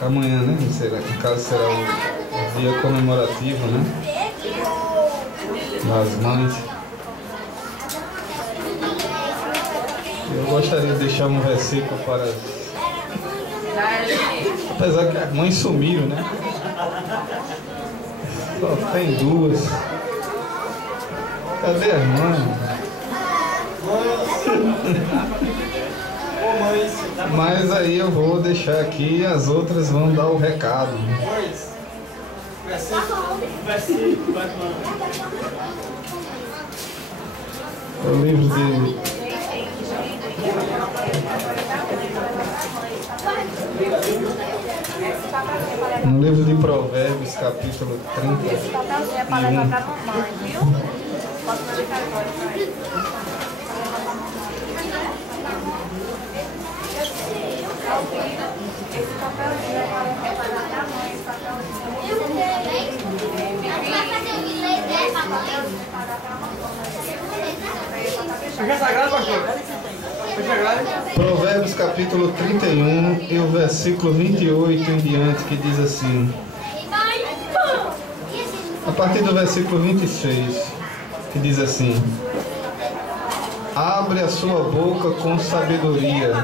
Amanhã, né? No caso será o dia comemorativo, né? Das mães. Eu gostaria de deixar um versículo para... Apesar que as mães sumiram, né? Só tem duas. Cadê as mães? Mas aí eu vou deixar aqui e as outras vão dar o recado. O livro de... No livro de Provérbios, capítulo 30. Esse papelzinho é para levar para a mamãe, viu? Posso mandar agora para ele. Esse papelzinho é para dar para a mãe, esse papelzinho. Fica sagrado, pastor? Fica sagrado? Provérbios capítulo 31 e o versículo 28 em diante, que diz assim, a partir do versículo 26, que diz assim: abre a sua boca com sabedoria,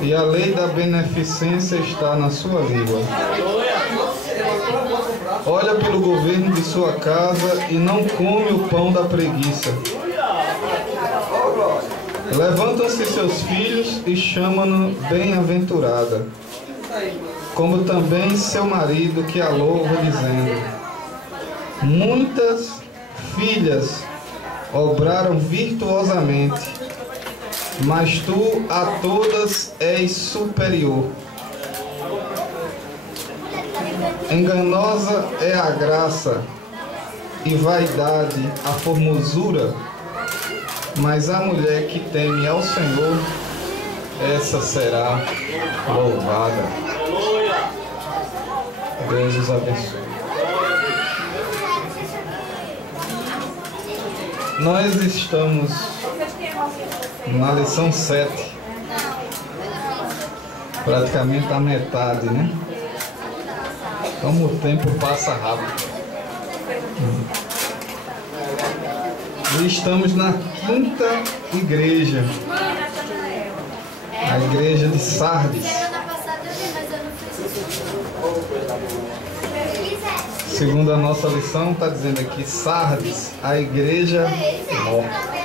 e a lei da beneficência está na sua língua. Olha pelo governo de sua casa e não come o pão da preguiça. Levantam-se seus filhos e chamam-no bem-aventurada, como também seu marido que a louva, dizendo: muitas filhas obraram virtuosamente, mas tu a todas és superior. Enganosa é a graça e vaidade a formosura, mas a mulher que teme ao Senhor, essa será louvada. Deus os abençoe. Nós estamos na lição 7, praticamente a metade, né? Como o tempo passa rápido. E estamos na quinta igreja, a igreja de Sardes. Segundo a nossa lição, está dizendo aqui, Sardes, a igreja morta.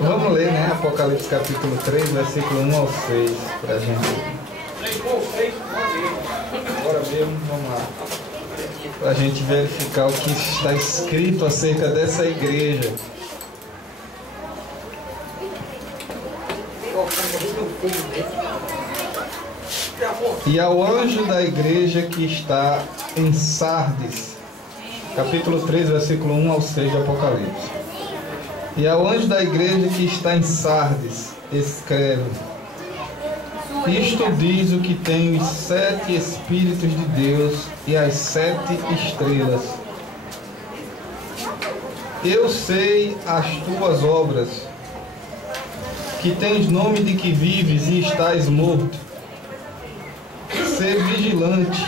Vamos ler, né? Apocalipse capítulo 3, versículo 1 ao 6, para a gente. Agora mesmo, vamos lá. Para a gente verificar o que está escrito acerca dessa igreja. E ao anjo da igreja que está em Sardes, capítulo 3, versículo 1 ao 6 de Apocalipse. E ao anjo da igreja que está em Sardes, escreve: isto diz o que tem os 7 Espíritos de Deus e as 7 estrelas. Eu sei as tuas obras, que tens nome de que vives e estás morto. Sê vigilante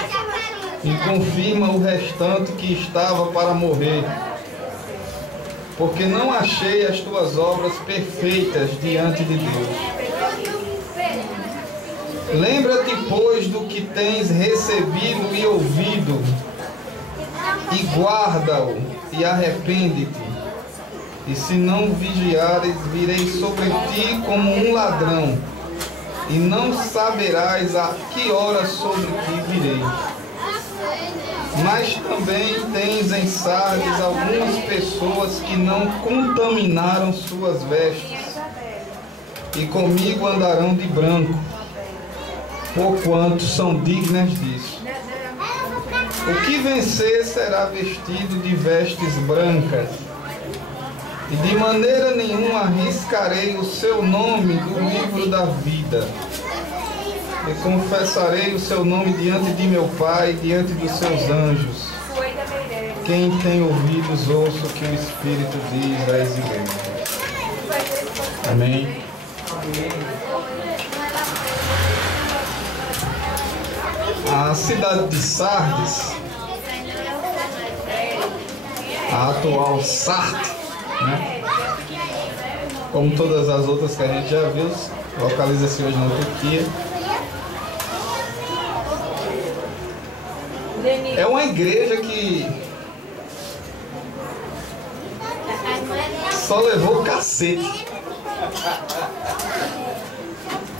e confirma o restante que estava para morrer, porque não achei as tuas obras perfeitas diante de Deus. Lembra-te, pois, do que tens recebido e ouvido, e guarda-o, e arrepende-te. E se não vigiares, virei sobre ti como um ladrão, e não saberás a que hora sobre ti virei. Mas também tens em Sardes algumas pessoas que não contaminaram suas vestes, e comigo andarão de branco, porquanto são dignas disso. O que vencer será vestido de vestes brancas, e de maneira nenhuma arriscarei o seu nome do livro da vida. E confessarei o seu nome diante de meu Pai e diante dos seus anjos. Quem tem ouvidos, ouça o que o Espírito diz às igrejas. Amém. A cidade de Sardes, a atual Sardes, né? Como todas as outras que a gente já viu, localiza-se hoje na Turquia. É uma igreja que só levou cacete,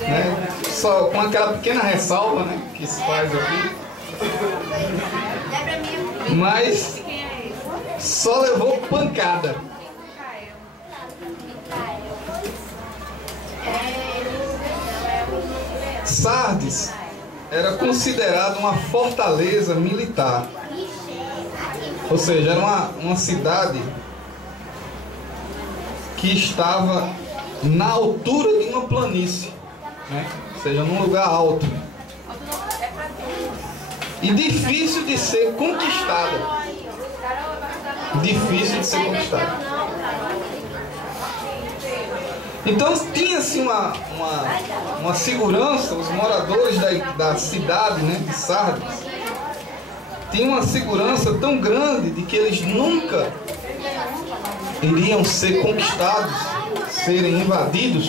né? Só com aquela pequena ressalva, né, que se faz aqui, mas só levou pancada. Sardes era considerada uma fortaleza militar, ou seja, era uma cidade que estava na altura de uma planície, né? Ou seja, num lugar alto e difícil de ser conquistada. Difícil de ser conquistada. Então tinha-se uma segurança, os moradores da cidade, né, de Sardes, tinham uma segurança tão grande de que eles nunca iriam ser conquistados, serem invadidos,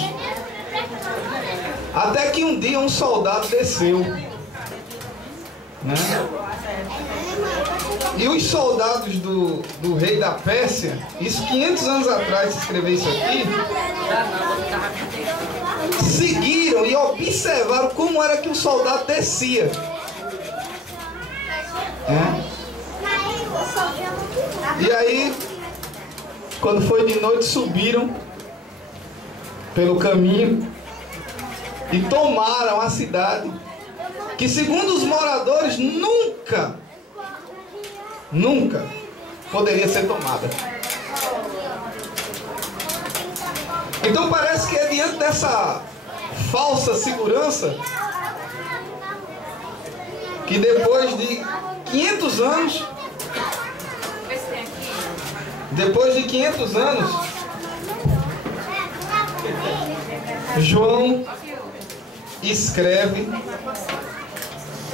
até que um dia um soldado desceu, né? E os soldados do rei da Pérsia, isso 500 anos atrás, se escrever isso aqui, seguiram e observaram como era que o soldado descia. E aí, quando foi de noite, subiram pelo caminho e tomaram a cidade, que segundo os moradores nunca poderia ser tomada. Então parece que é diante dessa falsa segurança que depois de 500 anos, João escreve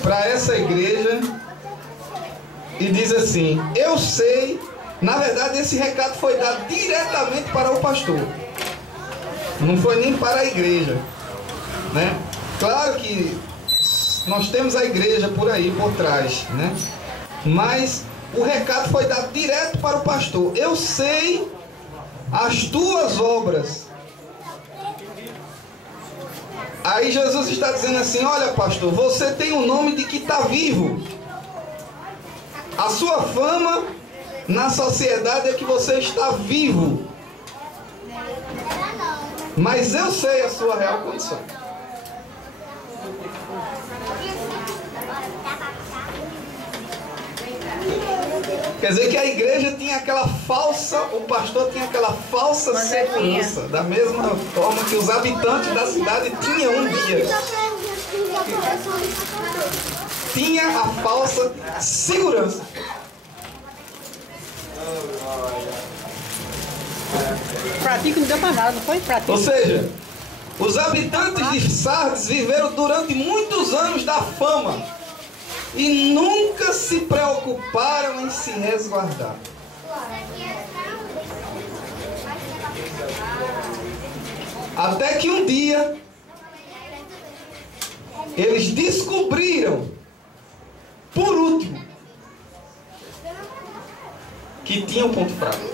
para essa igreja e diz assim: eu sei, na verdade esse recado foi dado diretamente para o pastor, não foi nem para a igreja, né? Claro que nós temos a igreja por aí, por trás, né? Mas o recado foi dado direto para o pastor. Eu sei as tuas obras. Aí Jesus está dizendo assim: olha, pastor, você tem o nome de que está vivo. A sua fama na sociedade é que você está vivo. Mas eu sei a sua real condição. Quer dizer que a igreja tinha aquela falsa, o pastor tinha aquela falsa segurança, da mesma forma que os habitantes da cidade tinham um dia. Tinha a falsa segurança. Pratica não deu pra nada, não foi prática. Ou seja, os habitantes de Sardes viveram durante muitos anos da fama e nunca se preocuparam em se resguardar. Até que um dia eles descobriram, por último, que tinha um ponto fraco.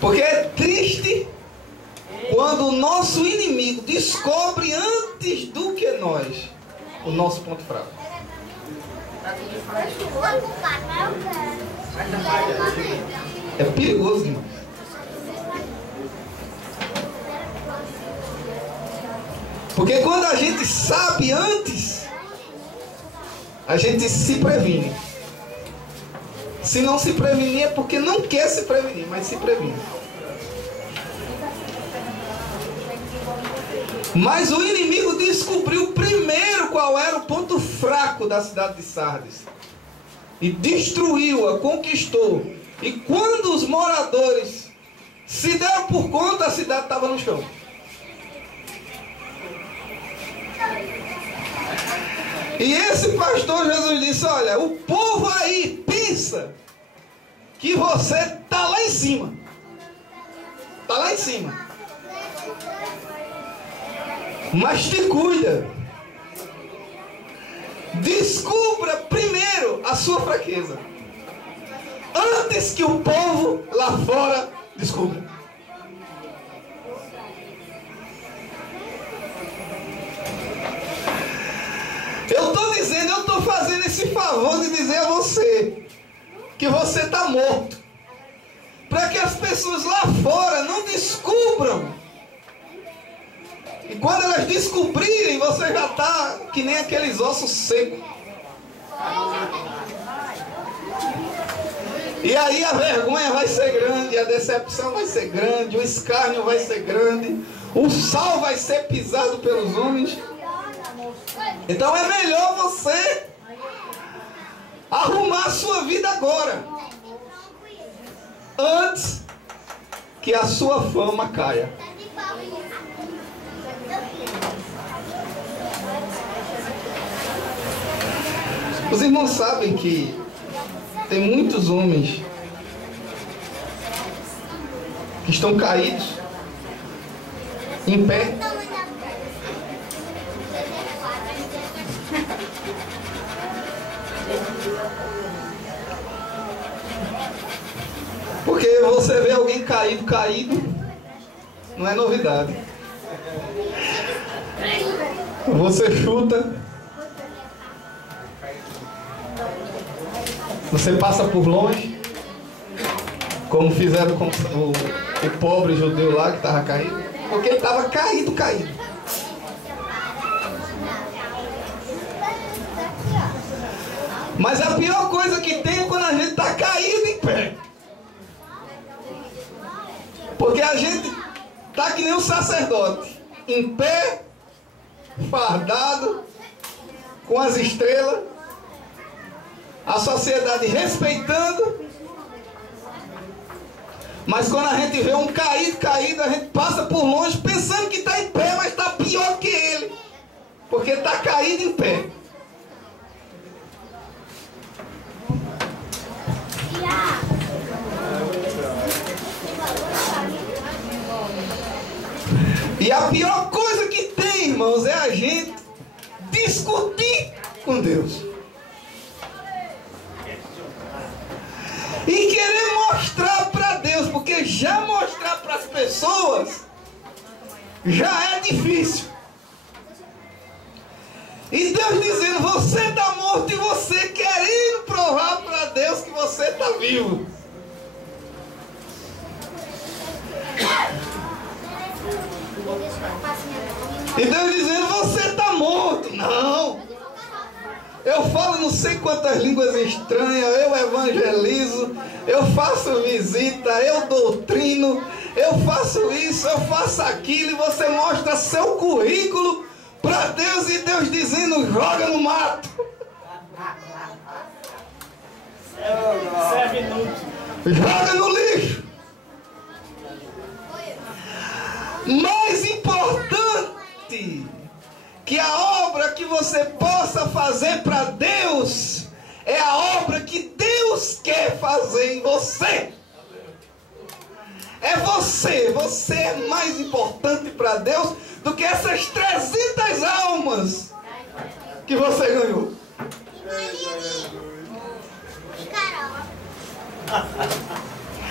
Porque é triste quando o nosso inimigo descobre antes do que nós o nosso ponto fraco. É perigoso, irmão. Porque quando a gente sabe antes, a gente se previne. Se não se prevenir é porque não quer se prevenir, mas se previne. Mas o inimigo descobriu primeiro qual era o ponto fraco da cidade de Sardes. E destruiu-a, conquistou. E quando os moradores se deram por conta, a cidade estava no chão. E esse pastor Jesus disse: olha, o povo aí pensa que você está lá em cima. Está lá em cima. Mas te cuida. Descubra primeiro a sua fraqueza, antes que o povo lá fora descubra. Eu estou fazendo esse favor de dizer a você que você está morto, para que as pessoas lá fora não descubram. E quando elas descobrirem, você já está que nem aqueles ossos secos. E aí a vergonha vai ser grande, a decepção vai ser grande, o escárnio vai ser grande, o sal vai ser pisado pelos homens. Então é melhor você arrumar a sua vida agora, antes que a sua fama caia. Os irmãos sabem que tem muitos homens que estão caídos, em pé. Porque você vê alguém caído, não é novidade. Você chuta, você passa por longe, como fizeram com o pobre judeu lá que estava caído, porque ele estava caído. Mas a pior coisa que tem é quando a gente está caído em pé. Porque a gente está que nem um sacerdote, em pé, fardado, com as estrelas, a sociedade respeitando. Mas quando a gente vê um caído, a gente passa por longe pensando que está em pé, mas está pior que ele, porque está caído em pé. E a pior coisa que tem, irmãos, é a gente discutir com Deus e querer mostrar para Deus, porque já mostrar para as pessoas já é difícil. E Deus dizendo: você está morto, e você querendo provar para Deus que você está vivo. E Deus dizendo: você está morto. Não, eu falo não sei quantas línguas estranhas, eu evangelizo, eu faço visita, eu doutrino, eu faço isso, eu faço aquilo. E você mostra seu currículo para Deus, e Deus dizendo: joga no mato. Joga no lixo. Mais importante que a obra que você possa fazer para Deus é a obra que Deus quer fazer em você. É você. Você é mais importante para Deus do que essas 300 almas que você ganhou.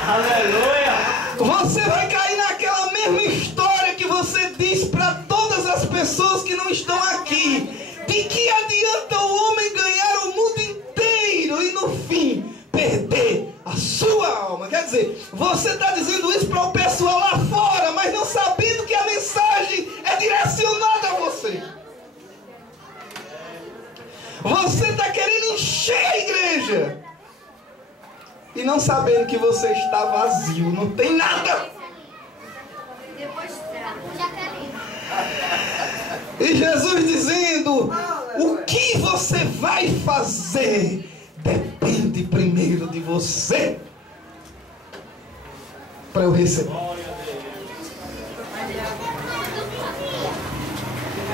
Aleluia! Você vai cair naquela mesma história que você diz para todas as pessoas que não estão aqui: de que adianta o homem ganhar o mundo inteiro e no fim perder a sua alma? Quer dizer, você está dizendo isso para o pessoal lá fora, mas não sabendo que a mensagem é direcionada a você. Você está querendo encher a igreja e não sabendo que você está vazio, não tem nada. E Jesus dizendo: o que você vai fazer depende primeiro de você, para eu receber.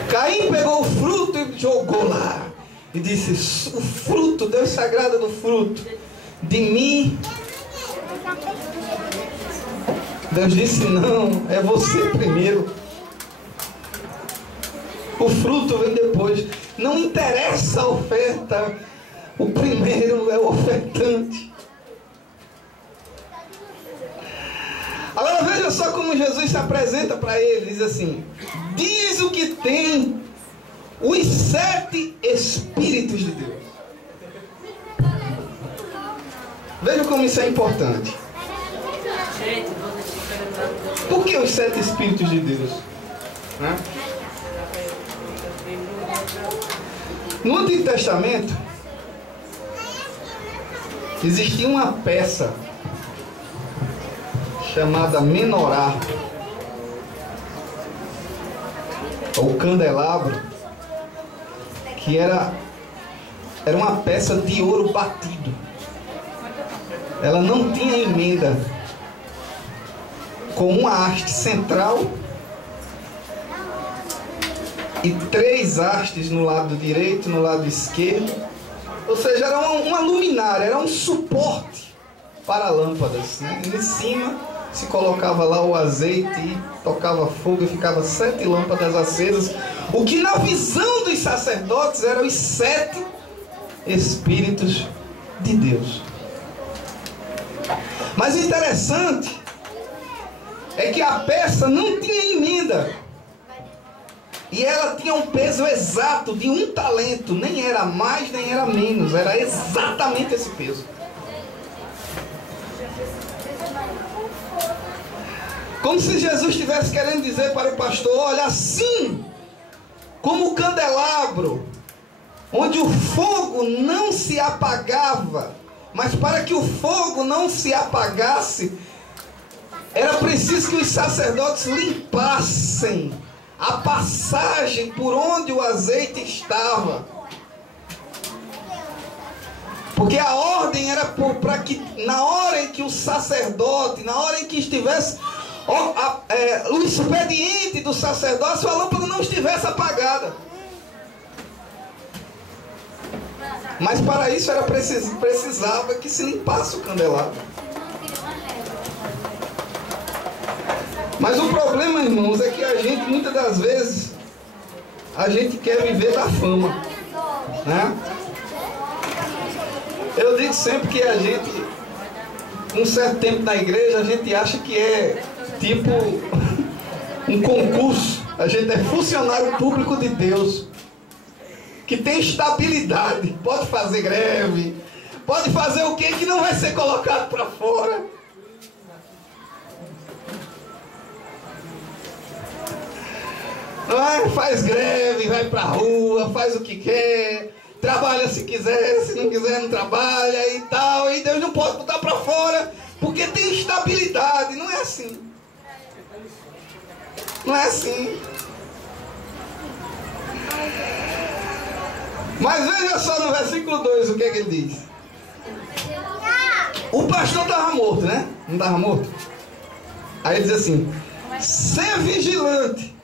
Caim pegou o fruto e jogou lá. E disse: o fruto, Deus se agrada do fruto. De mim. Deus disse: não, é você primeiro. O fruto vem depois. Não interessa a oferta. O primeiro é o ofertante. Agora veja só como Jesus se apresenta para ele. Diz assim: diz o que tem os 7 Espíritos de Deus. Veja como isso é importante. Por que os 7 Espíritos de Deus? Né? No Antigo Testamento existia uma peça chamada menorá, ou candelabro, que era uma peça de ouro batido. Ela não tinha emenda, com uma haste central e 3 hastes no lado direito, no lado esquerdo. Ou seja, era uma luminária, era um suporte para lâmpadas, né? E em cima se colocava lá o azeite e tocava fogo e ficava 7 lâmpadas acesas. O que na visão dos sacerdotes eram os 7 Espíritos de Deus. Mas o interessante é que a peça não tinha emenda. E ela tinha um peso exato de 1 talento. Nem era mais, nem era menos. Era exatamente esse peso. Como se Jesus estivesse querendo dizer para o pastor: olha, assim como o candelabro, onde o fogo não se apagava, mas para que o fogo não se apagasse, era preciso que os sacerdotes limpassem a passagem por onde o azeite estava. Porque a ordem era para que na hora em que o sacerdote, na hora em que estivesse o expediente do sacerdócio, a lâmpada não estivesse apagada. Mas para isso precisava que se limpasse o candelabro. Mas o problema, irmãos, é que a gente, muitas das vezes, a gente quer viver da fama, né? Eu digo sempre que a gente, um certo tempo na igreja, a gente acha que é tipo um concurso. A gente é funcionário público de Deus, que tem estabilidade, pode fazer greve, pode fazer o que não vai ser colocado para fora. Faz greve, vai pra rua, faz o que quer, trabalha se quiser, se não quiser não trabalha e tal, e Deus não pode botar pra fora, porque tem estabilidade. Não é assim. Não é assim. Mas veja só no versículo 2 o que é que ele diz. O pastor estava morto, né? Não estava morto? Aí ele diz assim: ser vigilante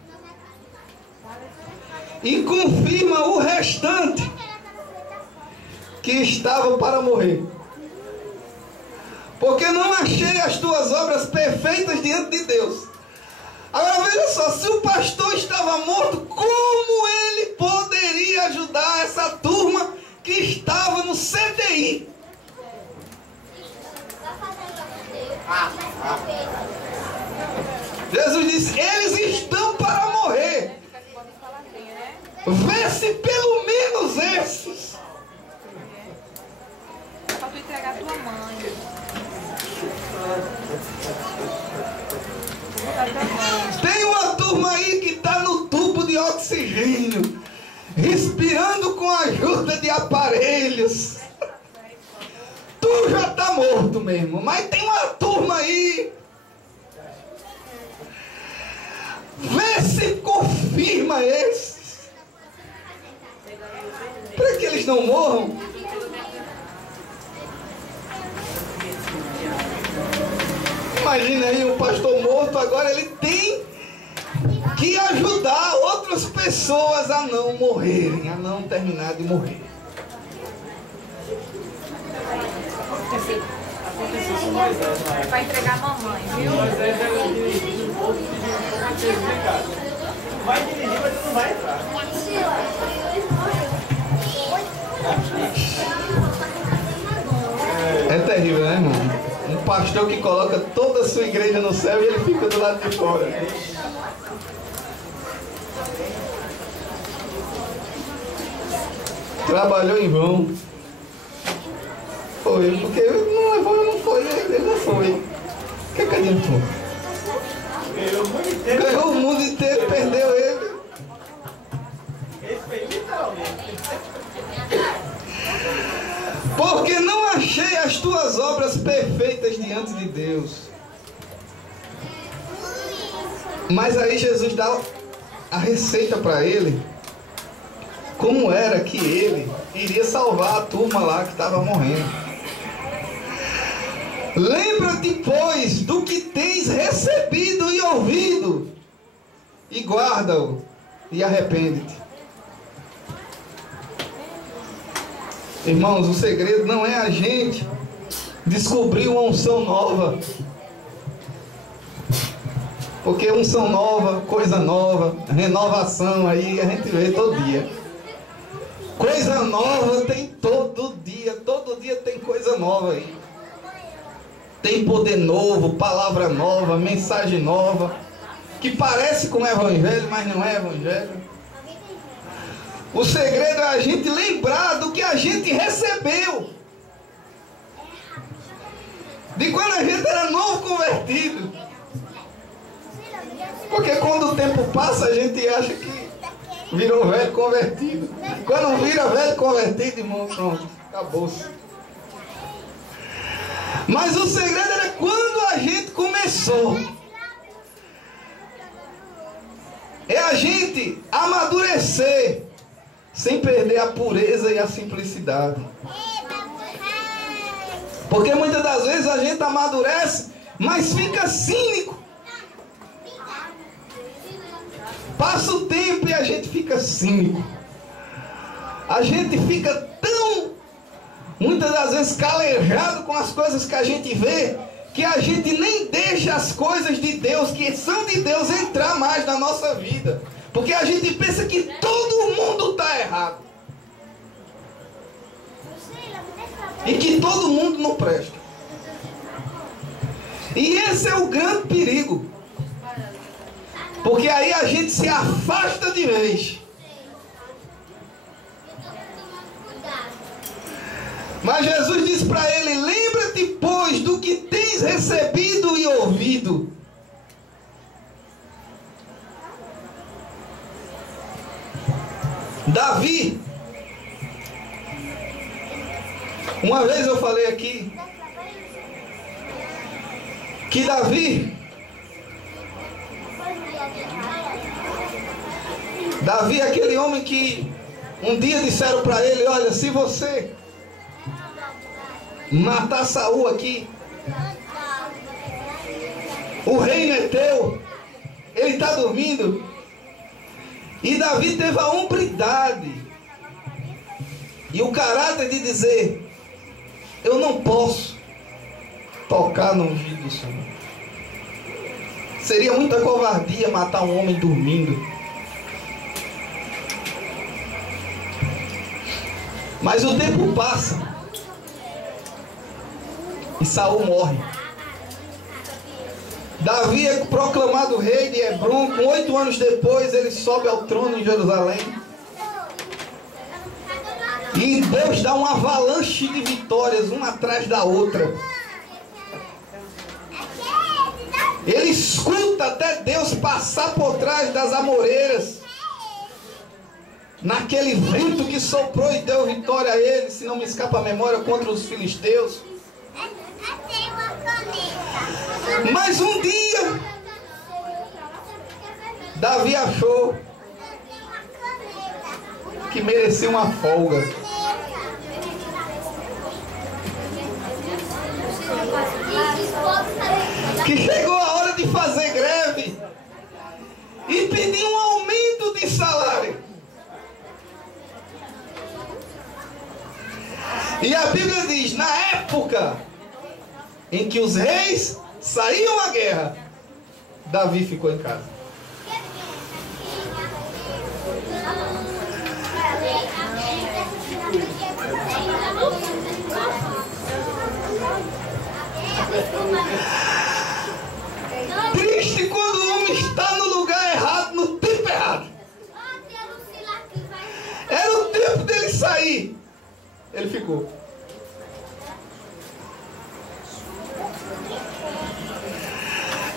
e confirma o restante que estava para morrer, porque não achei as tuas obras perfeitas diante de Deus. Agora veja só, se o pastor estava morto, como ele poderia ajudar essa turma que estava no CTI? Jesus disse: eles estão para morrer. Vê se pelo menos esses. Para tu entregar a tua mãe. Tem uma turma aí que está no tubo de oxigênio, respirando com a ajuda de aparelhos. Tu já está morto mesmo, mas tem uma turma aí. Vê se confirma esses. não morram. Imagina aí um pastor morto, agora ele tem que ajudar outras pessoas a não morrerem, a não terminar de morrer. Vai entregar a mamãe, viu? Vai dirigir, mas não vai entrar. É terrível, né, irmão? Um pastor que coloca toda a sua igreja no céu e ele fica do lado de fora. Trabalhou em vão. Foi, porque não levou, não foi, ele não foi. O que adiantou? Ganhou o mundo inteiro, perdeu ele. Esse foi literalmente. Porque não achei as tuas obras perfeitas diante de Deus. Mas aí Jesus dá a receita para ele. Como era que ele iria salvar a turma lá que estava morrendo. Lembra-te, pois, do que tens recebido e ouvido, e guarda-o, e arrepende-te. Irmãos, o segredo não é a gente descobrir uma unção nova. Porque unção nova, coisa nova, renovação aí a gente vê todo dia. Coisa nova tem todo dia tem coisa nova aí. Tem poder novo, palavra nova, mensagem nova, que parece com o evangelho, mas não é evangelho. O segredo é a gente lembrar do que a gente recebeu. De quando a gente era novo convertido. Porque quando o tempo passa a gente acha que virou velho convertido. Quando vira velho convertido, irmão, pronto, acabou-se. Mas o segredo era quando a gente começou. É a gente amadurecer sem perder a pureza e a simplicidade. Porque muitas das vezes a gente amadurece, mas fica cínico. Passa o tempo e a gente fica cínico. A gente fica tão, muitas das vezes, calejado com as coisas que a gente vê, que a gente nem deixa as coisas de Deus, que são de Deus, entrar mais na nossa vida. Porque a gente pensa que todo mundo está errado. E que todo mundo não presta. E esse é o grande perigo. Porque aí a gente se afasta de vez. Mas Jesus disse para ele: lembra-te, pois, do que tens recebido e ouvido. Davi, uma vez eu falei aqui que Davi é aquele homem que um dia disseram para ele: olha, se você matar Saul aqui, o reino é teu. Ele está dormindo. E Davi teve a hombridade e o caráter de dizer: eu não posso tocar no ungido do Senhor. Seria muita covardia matar um homem dormindo. Mas o tempo passa e Saul morre. Davi é proclamado rei de Hebrom. Com 8 anos depois ele sobe ao trono em Jerusalém. E Deus dá uma avalanche de vitórias, uma atrás da outra. Ele escuta até Deus passar por trás das amoreiras, naquele vento que soprou e deu vitória a ele, se não me escapa a memória, contra os filisteus. Mas um dia Davi achou que merecia uma folga. que chegou a hora de fazer greve e pedir um aumento de salário. E a Bíblia diz, na época em que os reis saíam à guerra, Davi ficou em casa. Triste quando o homem está no lugar errado, no tempo errado. Era o tempo dele sair. Ele ficou.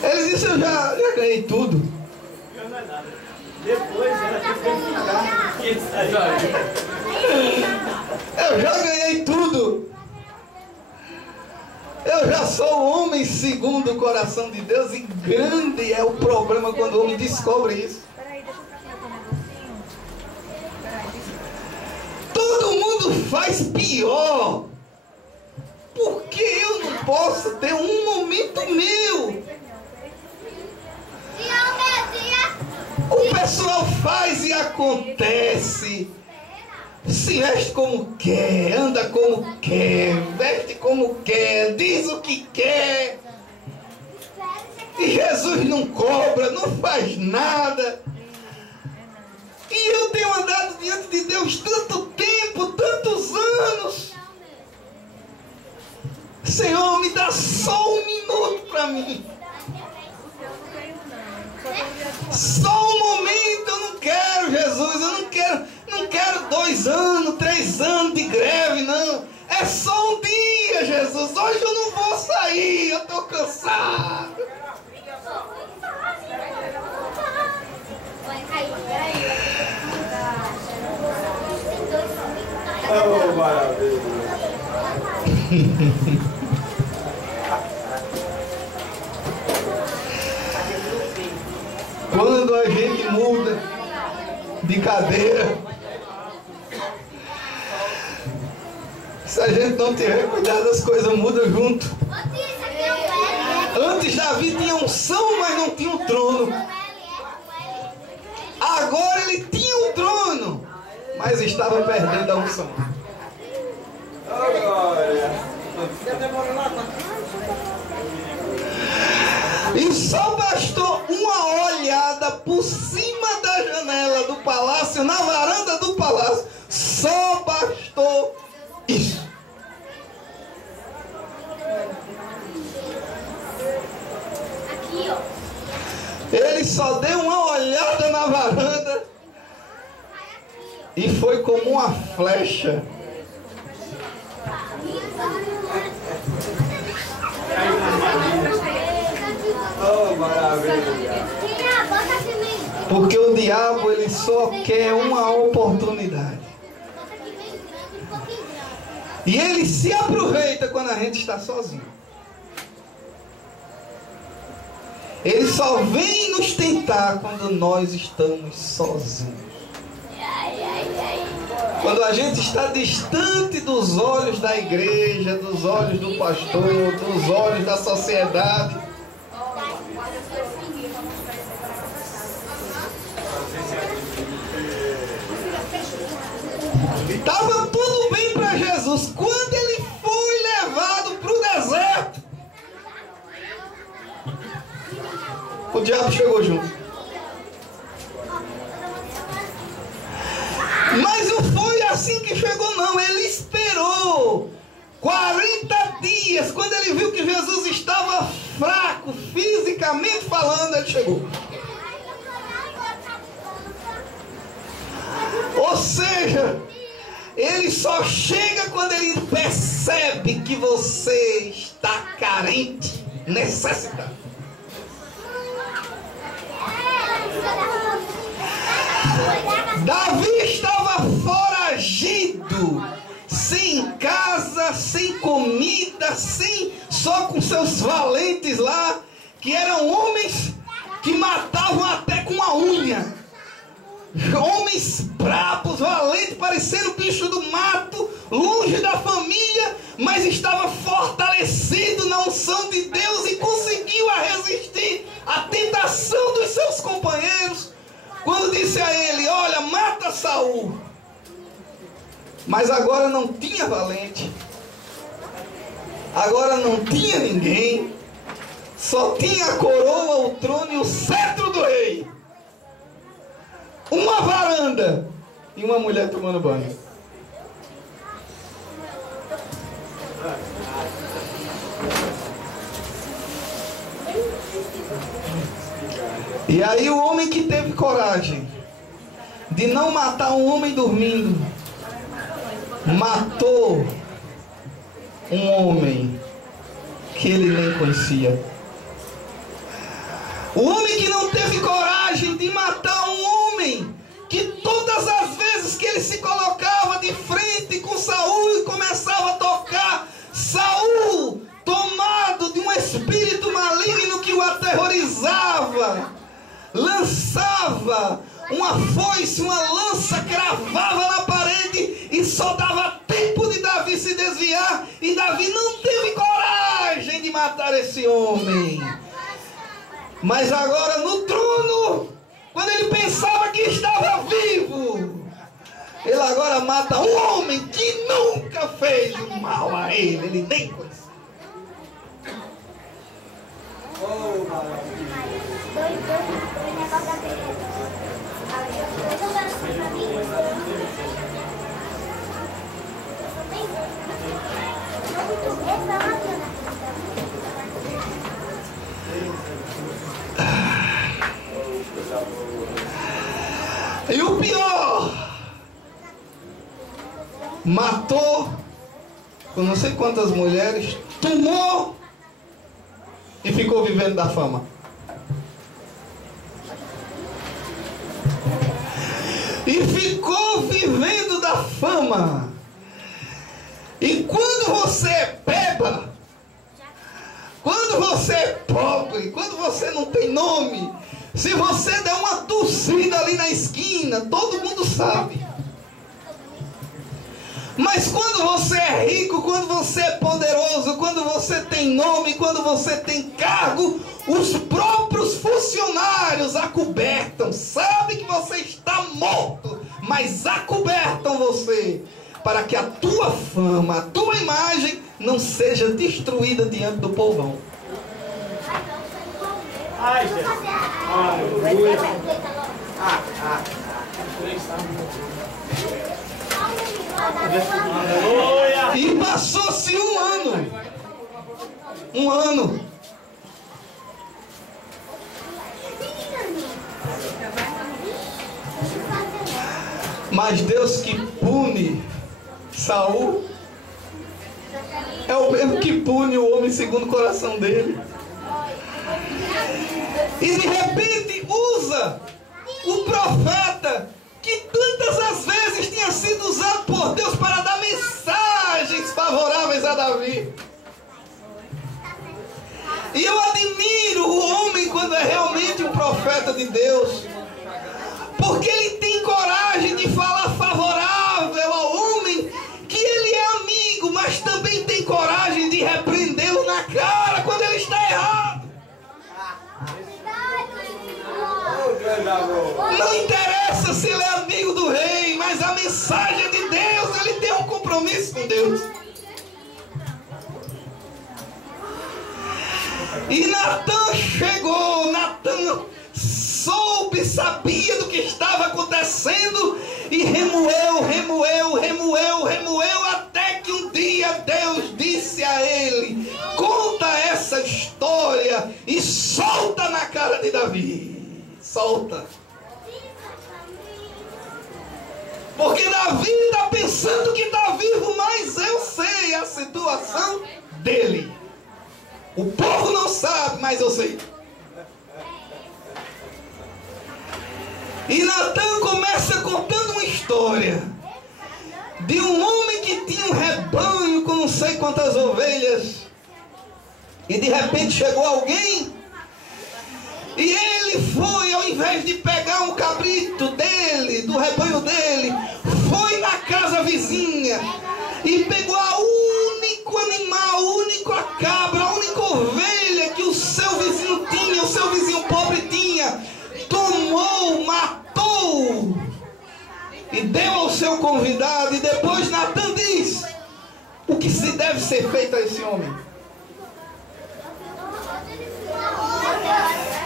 Ele disse, eu já ganhei tudo. Não é nada. Depois ela teve que ficar. Que ele saiu. Eu já ganhei tudo. Eu já sou um homem segundo o coração de Deus. E grande é o problema quando o homem descobre isso. Peraí, deixa eu trocar um negocinho. Peraí, Todo mundo faz pior. Por que eu não posso ter um momento meu? O pessoal faz e acontece. Se veste como quer, anda como quer, veste como quer, diz o que quer. E Jesus não cobra, não faz nada. E eu tenho andado diante de Deus tanto tempo, tantos anos. Senhor, me dá só um minuto para mim. Só um momento, eu não quero, Jesus, eu não quero 2 anos, 3 anos de greve, não. É só um dia, Jesus. Hoje eu não vou sair, eu estou cansado. Oh, maravilha. Quando a gente muda de cadeira, se a gente não tiver cuidado, as coisas mudam junto. Antes Davi tinha unção, mas não tinha um trono. Agora ele tinha um trono, mas estava perdendo a unção. Oh, glória. E só bastou uma olhada por cima da janela do palácio, na varanda do palácio. Só bastou isso. Ele só deu uma olhada na varanda e foi como uma flecha. Oh, maravilha. Porque o diabo, ele só quer uma oportunidade. E ele se aproveita quando a gente está sozinho. Ele só vem nos tentar quando nós estamos sozinhos. Quando a gente está distante dos olhos da igreja, dos olhos do pastor, dos olhos da sociedade. Estava tudo bem para Jesus. Quando ele foi levado para o deserto, o diabo chegou junto. Mas não foi assim que chegou, não. Ele esperou 40 dias. Quando ele viu que Jesus estava fraco, fisicamente falando, ele chegou. Ou seja, ele só chega quando ele percebe que você está carente, necessitado. Davi estava foragido, sem casa, sem comida, só com seus valentes lá, que eram homens que matavam até com a unha. Homens brabos, valentes, parecendo bicho do mato, longe da família, mas estava fortalecido na unção de Deus e conseguiu a os seus companheiros quando disse a ele: olha, mata Saul. Mas agora não tinha valente, agora não tinha ninguém, só tinha a coroa, o trono e o cetro do rei, uma varanda e uma mulher tomando banho. E aí o homem que teve coragem de não matar um homem dormindo, matou um homem que ele nem conhecia. O homem que não teve coragem de matar um homem que todas as vezes que ele se colocava de frente com Saul e começava a tocar, Saul, tomado de um espírito maligno que o aterrorizava, lançava uma foice, uma lança, cravava na parede e só dava tempo de Davi se desviar, e Davi não teve coragem de matar esse homem. Mas agora no trono, quando ele pensava que estava vivo, ele agora mata um homem que nunca fez um mal a ele nem conhecia. E o pior, matou com não sei quantas mulheres, tomou e ficou vivendo da fama. E ficou vivendo da fama. E quando você é beba, quando você é pobre, quando você não tem nome, se você der uma tossida ali na esquina, todo mundo sabe. Mas quando você é rico, quando você é poderoso, quando você tem nome, quando você tem cargo, os próprios funcionários acobertam. Sabe que você está morto, mas acobertam você, para que a tua fama, a tua imagem não seja destruída diante do povão. Ai, Jesus. Aleluia. E passou-se um ano. Um ano. Mas Deus que pune Saul é o mesmo que pune o homem segundo o coração dele. E de repente usa o profeta que tantas as vezes tinha sido usado por Deus para dar mensagens favoráveis a Davi. E eu admiro o homem quando é realmente um profeta de Deus, porque ele tem coragem de falar favorável ao homem que ele é amigo, mas também tem coragem de repreendê-lo na cara quando ele está errado. Não interessa se ele é amigo do rei, mas a mensagem é de Deus, ele tem um compromisso com Deus. E Natan chegou, Natan soube, sabia do que estava acontecendo e remoeu, até que um dia Deus disse a ele: conta essa história e solta na cara de Davi. Solta. Porque Davi está pensando que está vivo, mas eu sei a situação dele. O povo não sabe, mas eu sei. E Natan começa contando uma história de um homem que tinha um rebanho com não sei quantas ovelhas. E de repente chegou alguém e ele foi, ao invés de pegar um cabrito dele, do rebanho dele, foi na casa vizinha e pegou a único animal, a única cabra, a única ovelha que o seu vizinho tinha, o seu vizinho pobre tinha. tomou, matou e deu ao seu convidado. E depois Natan diz: o que se deve ser feito a esse homem?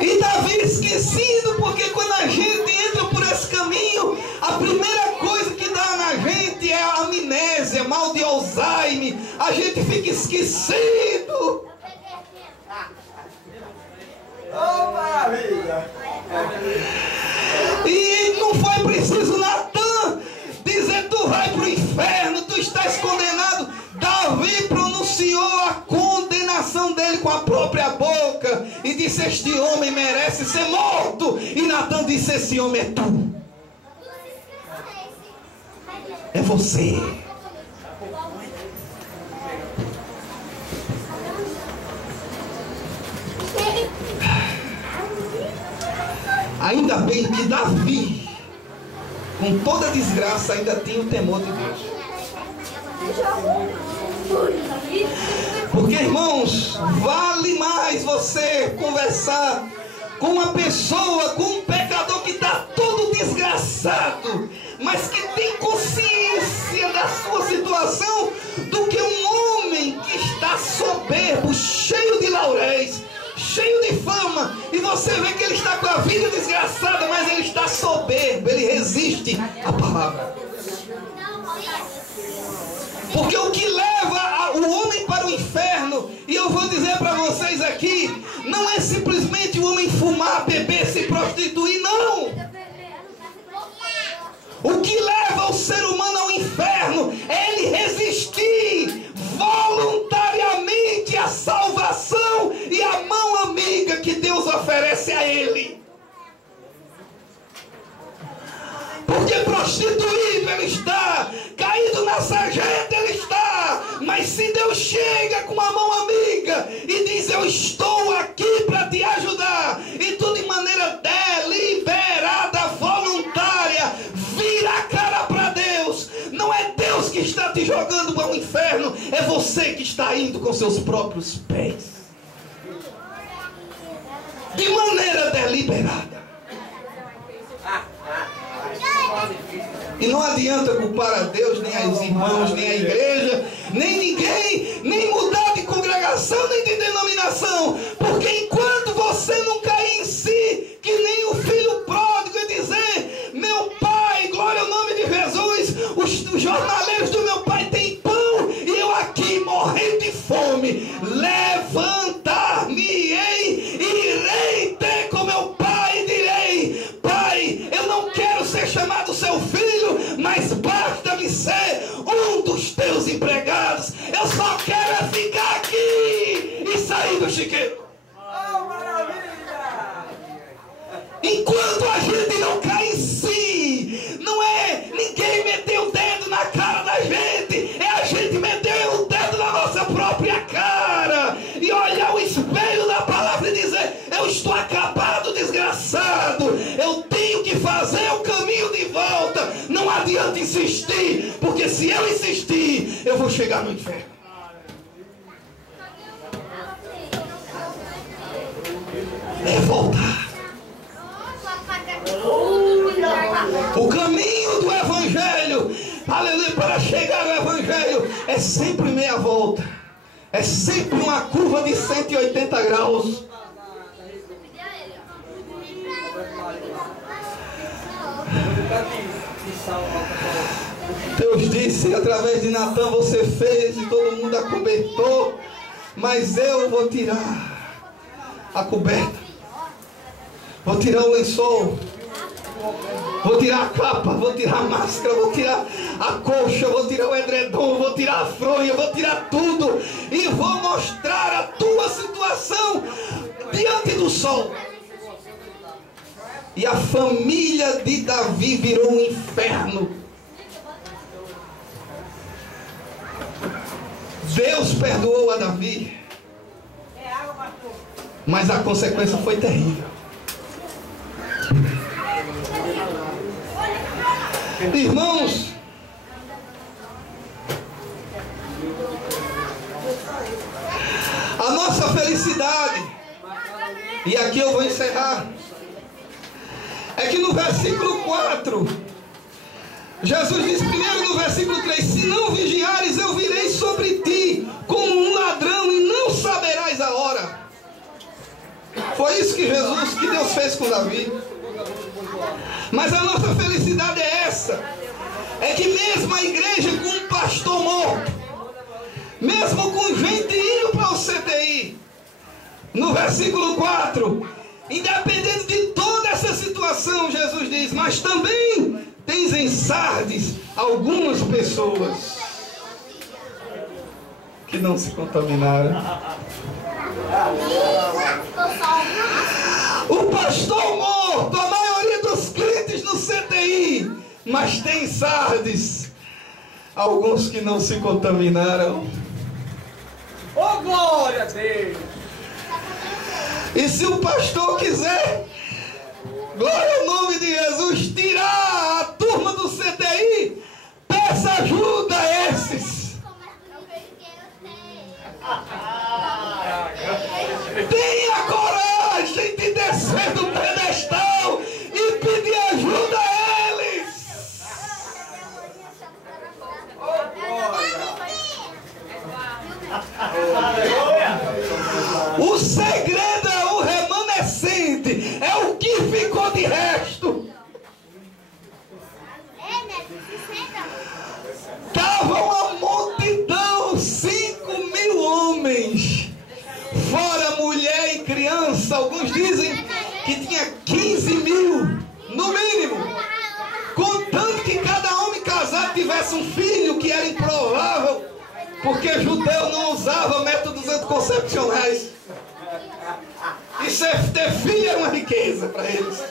E Davi esquecido, porque quando a gente entra por esse caminho, a primeira coisa que dá na gente é a amnésia, mal de Alzheimer. A gente fica esquecido. Oh, maravilha! E não foi preciso Natan dizer: tu vai para o inferno, tu estás condenado. Davi pronunciou a condenação dele com a própria boca e disse: este homem merece ser morto. E Natan disse: esse homem é tu, é você. Ainda bem que Davi, com toda a desgraça, ainda tinha o temor de Deus. Porque, irmãos, vale mais você conversar com uma pessoa, com um pecador que está todo desgraçado, mas que tem consciência da sua situação, do que um homem que está soberbo, cheio de lauréis, cheio de fama, e você vê que ele está com a vida desgraçada, mas ele está soberbo, ele resiste à palavra. Porque o que leva o homem para o inferno, e eu vou dizer para vocês aqui, não é simplesmente o homem fumar, beber, se prostituir, não. O que leva o ser humano ao inferno é ele resistir voluntariamente à salvação e à mão amiga que Deus oferece a ele. Porque prostituído ele está, caído na sarjeta ele está, mas se Deus chega com a mão amiga e diz: eu estou aqui para te ajudar, e tu de maneira deliberada, voluntária, vira a cara para Deus. Não é Deus que está te jogando para o inferno, é você que está indo com seus próprios pés, de maneira deliberada. E não adianta culpar a Deus, nem os irmãos, nem a igreja, nem ninguém, nem mudar de congregação, nem de denominação. Porque enquanto você não cair em si, que nem o filho pródigo, e dizer: meu pai, glória ao nome de Jesus, os jornaleiros do meu pai têm pão, e eu aqui morrendo de fome, levantar-me-ei, irei ter com meu pai e direi: pai, eu não quero ser chamado seu filho, mas basta-me ser um dos teus empregados. Eu só quero é ficar aqui e sair do chiqueiro. Oh, maravilha! Enquanto a gente não cai em si, não é ninguém meter o dedo na cara da gente, é a gente meter o dedo na nossa própria cara e olhar o espelho da palavra e dizer: eu estou acabado, desgraçado, eu tenho que fazer o caminho de volta. Não adianta insistir, porque se eu insistir, eu vou chegar no inferno. É voltar. O caminho do evangelho, aleluia, para chegar ao evangelho é sempre meia volta, é sempre uma curva de 180 graus. Deus disse através de Natan: você fez e todo mundo acobertou, mas eu vou tirar a coberta, vou tirar o lençol, vou tirar a capa, vou tirar a máscara, vou tirar a colcha, vou tirar o edredom, vou tirar a fronha, vou tirar tudo e vou mostrar a tua situação diante do sol. E a família de Davi virou um inferno. Deus perdoou a Davi, mas a consequência foi terrível. Irmãos, a nossa felicidade, e aqui eu vou encerrar, é que no versículo 4, Jesus diz primeiro no versículo 3: se não vigiares, eu virei sobre ti como um ladrão e não saberás a hora. Foi isso que Deus fez com Davi. Mas a nossa felicidade é essa: é que mesmo a igreja com um pastor morto, mesmo com gente indo para o CTI, no versículo 4, independente de toda essa situação, Jesus diz: mas também tens em Sardes algumas pessoas que não se contaminaram. O pastor morto, a maioria dos crentes no CTI, mas tem em Sardes alguns que não se contaminaram. Oh, glória a Deus! E se o pastor quiser, glória ao nome de Jesus, tirar a turma do CTI, peça ajuda a esses. Tenha coragem de descer do pedestal e pedir ajuda a eles. O segredo é o remanescente, é o que ficou de resto. Estava uma multidão, 5.000 homens, fora mulher e criança. Alguns dizem que tinha 15.000, no mínimo, contando que cada homem casado tivesse um filho, que era improvável, porque judeu não usava métodos anticoncepcionais. E ter filho era uma riqueza para eles.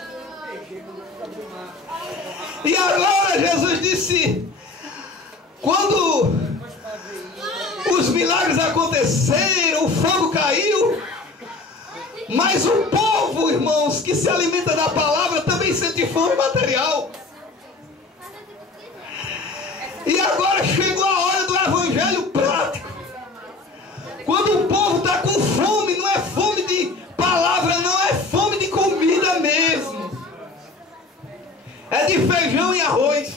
E agora Jesus disse, quando os milagres aconteceram, o fogo caiu, mas o povo, irmãos, que se alimenta da palavra também sente fome material. E agora chegou a hora do evangelho prático. Quando o povo está com fome, não é fome de palavra, não, é fome de comida mesmo. É de feijão e arroz.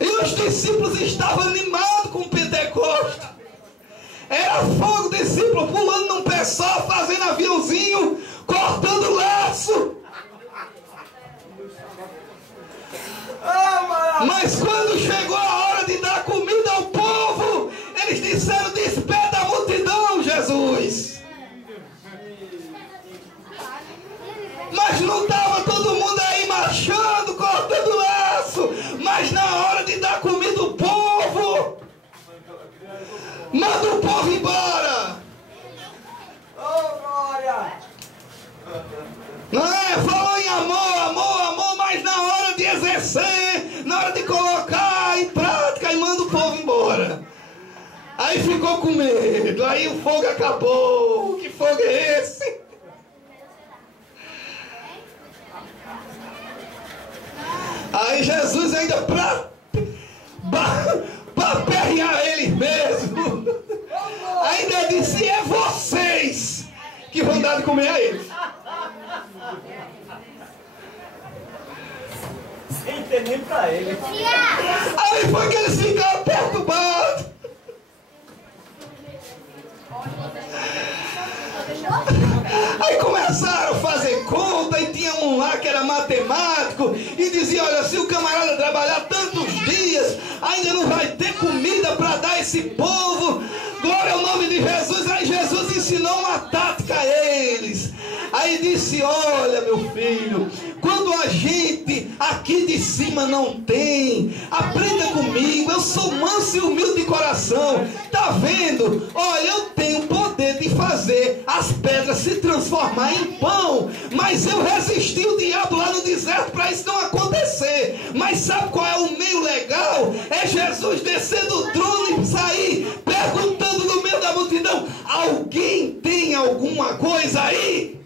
E os discípulos estavam animados com o Pentecostes. Era fogo, discípulo pulando num pé só, fazendo aviãozinho, cortando laço. Mas quando chegou a hora de dar comida ao povo, eles disseram: despeda a multidão, Jesus. Mas não estava todo mundo aí marchando, cortando laço. Mas na hora de dar comida ao povo, manda o povo embora. Oh, glória! Não é? Falou em amor, mas na hora de exercer, na hora de colocar em prática, e manda o povo embora. Aí ficou com medo, aí o fogo acabou. Que fogo é esse? Aí Jesus ainda para aperrear eles mesmo, ainda disse: é vocês que vão dar de comer a eles. Sem ter nem pra ele. Aí foi que eles ficaram perturbados. Aí começaram a fazer conta, e tinha um lá que era matemático e dizia: olha, se o camarada trabalhar tantos dias, ainda não vai ter comida para dar a esse povo. Glória ao nome de Jesus. Aí Jesus ensinou uma tática a eles. Aí disse: olha, meu filho, quando a gente aqui de cima não tem, aprenda comigo, eu sou manso e humilde de coração. Tá vendo? Olha, eu tenho o poder de fazer as pedras se transformar em pão, mas eu resisti o diabo lá no deserto para isso não acontecer. Mas sabe qual é o meio legal? É Jesus descer do trono e sair perguntando no meio da multidão: alguém tem alguma coisa aí?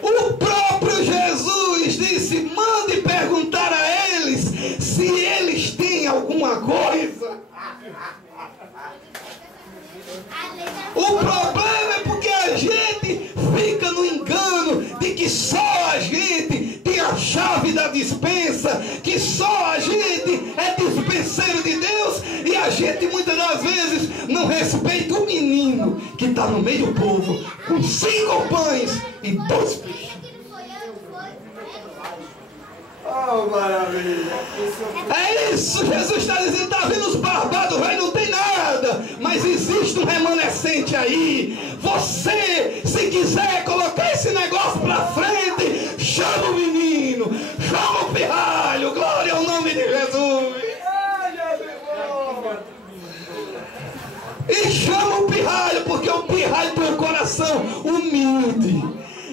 O próprio Jesus disse: mande perguntar a eles se eles têm alguma coisa. O problema é porque a gente fica gente muitas das vezes não respeita o menino que está no meio do povo com 5 pães e 2 peixes. Oh, maravilha! É isso, Jesus está dizendo, está vendo os barbados, velho, não tem nada, mas existe um remanescente aí. Você, se quiser colocar esse negócio para frente, chama o menino, chama o pirralho, glória ao nome de Jesus. E chama o pirralho, porque o pirralho tem um coração humilde,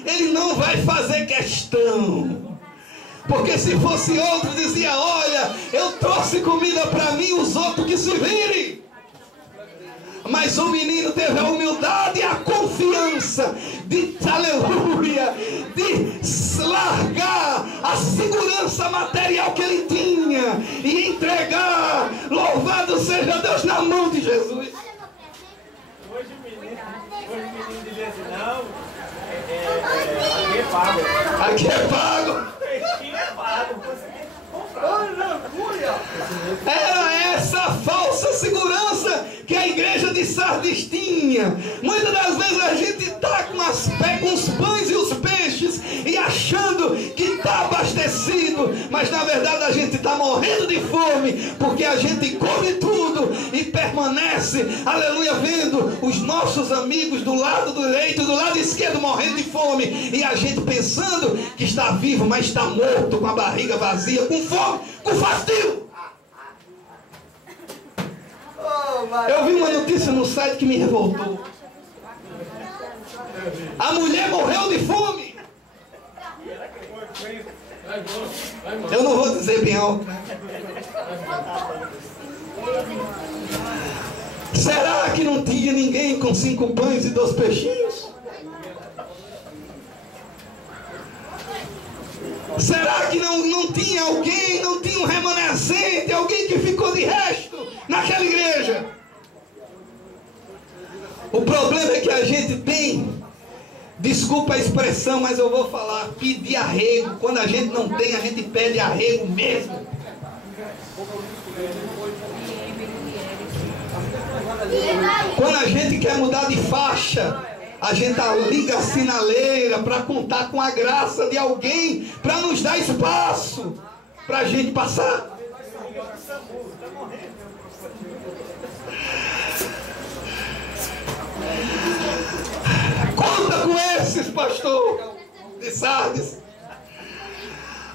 ele não vai fazer questão. Porque se fosse outro, dizia, olha, eu trouxe comida para mim, os outros que se virem. Mas o menino teve a humildade e a confiança de, aleluia, de largar a segurança material que ele tinha e entregar, louvado seja Deus, na mão de Jesus. Hoje o menino dizia assim, não, aqui é pago. Aqui é pago. Era essa falsa segurança que a igreja de Sardes tinha. Muitas das vezes a gente está com os pães e os peixes e achando que está abastecido, mas na verdade a gente está morrendo de fome, porque a gente come tudo e permanece, aleluia, vendo os nossos amigos do lado direito e do lado esquerdo morrendo de fome, e a gente pensando que está vivo, mas está morto, com a barriga vazia, com fome, com fastio. Eu vi uma notícia no site que me revoltou. A mulher morreu de fome. Eu não vou dizer bem alto. Será que não tinha ninguém com 5 pães e 2 peixinhos? Será que não tinha alguém, não tinha um remanescente, alguém que ficou de resto naquela igreja? O problema é que a gente tem, desculpa a expressão, mas eu vou falar, pedir arrego. Quando a gente não tem, a gente pede arrego mesmo. Quando a gente quer mudar de faixa, a gente liga a sinaleira para contar com a graça de alguém, para nos dar espaço para a gente passar. Conta com esses, pastor de Sardes.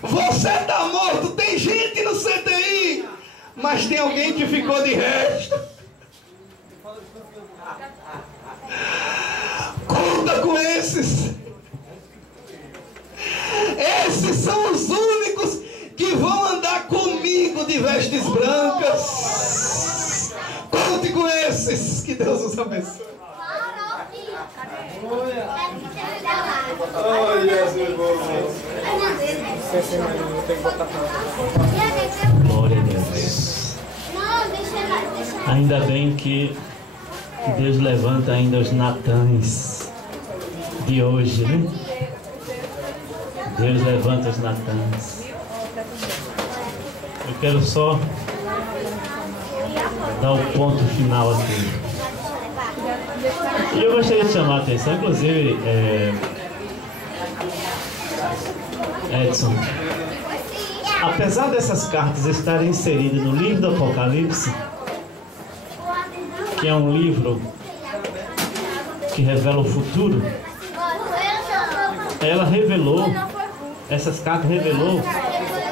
Você está morto, tem gente no CTI, mas tem alguém que ficou de resto. Conta com esses. Esses são os únicos que vão andar comigo de vestes brancas. Conte com esses. Que Deus os abençoe. Glória a Deus. Ainda bem que Deus levanta ainda os Natãs de hoje, né? Deus levanta os Natãs. Eu quero só dar o ponto final aqui. E eu gostaria de chamar a atenção, inclusive, Edson, apesar dessas cartas estarem inseridas no livro do Apocalipse, que é um livro que revela o futuro, ela revelou, essas cartas revelou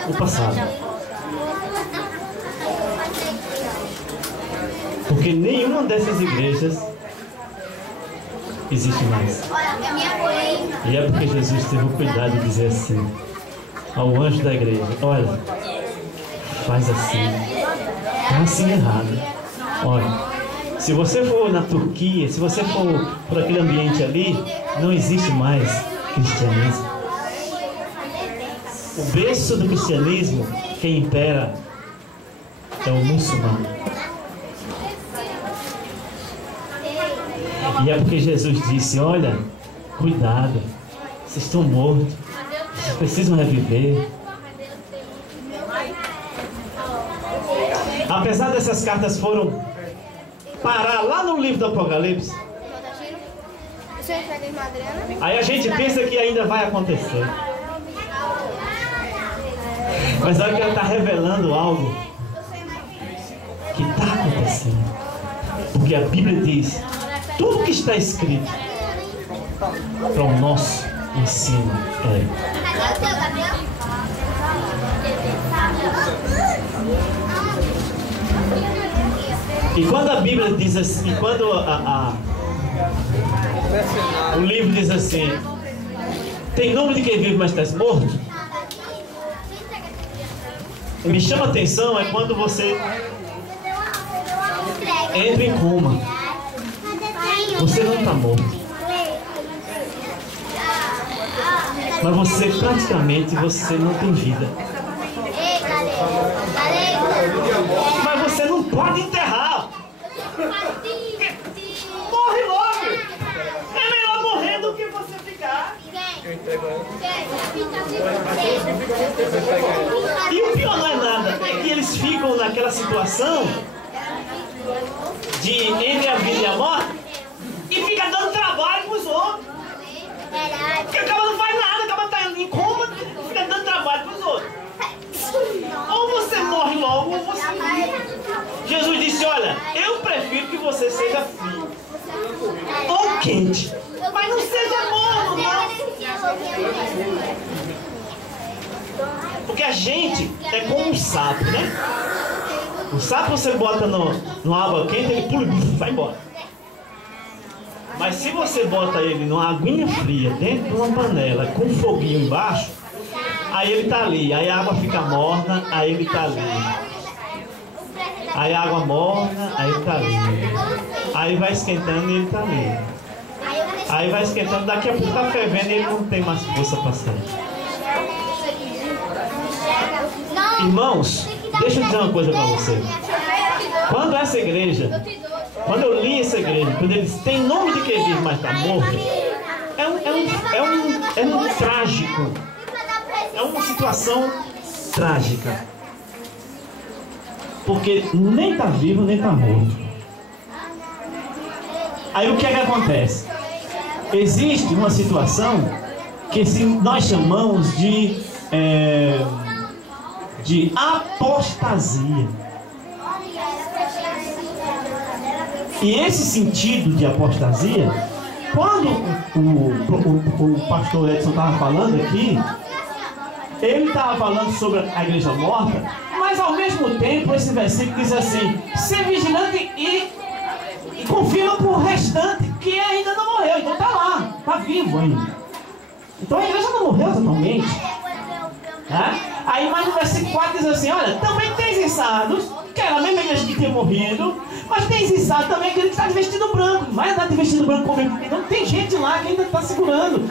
o passado. Porque nenhuma dessas igrejas existe mais. E é porque Jesus teve o cuidado de dizer assim ao anjo da igreja: olha, faz assim, tá assim errado. Olha, se você for na Turquia, se você for por aquele ambiente ali, não existe mais cristianismo. O berço do cristianismo, quem impera é o muçulmano. E é porque Jesus disse: olha, cuidado, vocês estão mortos, vocês precisam reviver. Apesar dessas cartas parar lá no livro do Apocalipse, aí a gente pensa que ainda vai acontecer. Mas olha que ela está revelando algo que está acontecendo. Porque a Bíblia diz, tudo que está escrito para o nosso ensino é. E quando a Bíblia diz assim, e quando o livro diz assim, tem nome de quem vive, mas está morto, me chama a atenção é quando você entra em coma. Você não está morto, mas você praticamente você não tem vida. Mas você não pode enterrar. Morre logo. É melhor morrer do que você ficar. E o pior não é nada, é que eles ficam naquela situação de entre a vida e a morte e fica dando trabalho para os outros. Porque o cara não faz nada, o cara está em coma e fica dando trabalho para os outros. Ou você morre logo ou você morre. Jesus disse, olha, eu prefiro que você seja frio ou quente, mas não seja morno, não. Porque a gente é como um sapo, né? O sapo você bota numa água quente, ele pula e vai embora. Mas se você bota ele numa aguinha fria, dentro de uma panela, com um foguinho embaixo, aí ele tá ali, aí a água fica morna, aí ele tá ali. Aí a água morna, aí ele tá ali. Aí vai esquentando e ele tá ali. Aí vai esquentando, daqui a pouco tá fervendo e ele não tem mais força para sair. Irmãos, deixa eu dizer uma coisa para você. Quando essa igreja, quando eu li essa igreja, quando eles têm nome de quem vive, mas está morto, é um trágico. É uma situação trágica. Porque nem está vivo, nem está morto. Aí o que é que acontece? Existe uma situação que nós chamamos de apostasia. E esse sentido de apostasia, quando o pastor Edson estava falando aqui, ele estava falando sobre a igreja morta, mas ao mesmo tempo esse versículo diz assim: ser vigilante e confia pro restante que ainda não morreu, então está lá, está vivo ainda. Então a igreja não morreu totalmente. Aí mais no versículo 4 diz assim: olha, também tem insados, que era a mesma igreja que tinha morrido, mas tem insados também que está de vestido branco. Vai andar de vestido branco comigo. Não tem gente lá que ainda está segurando.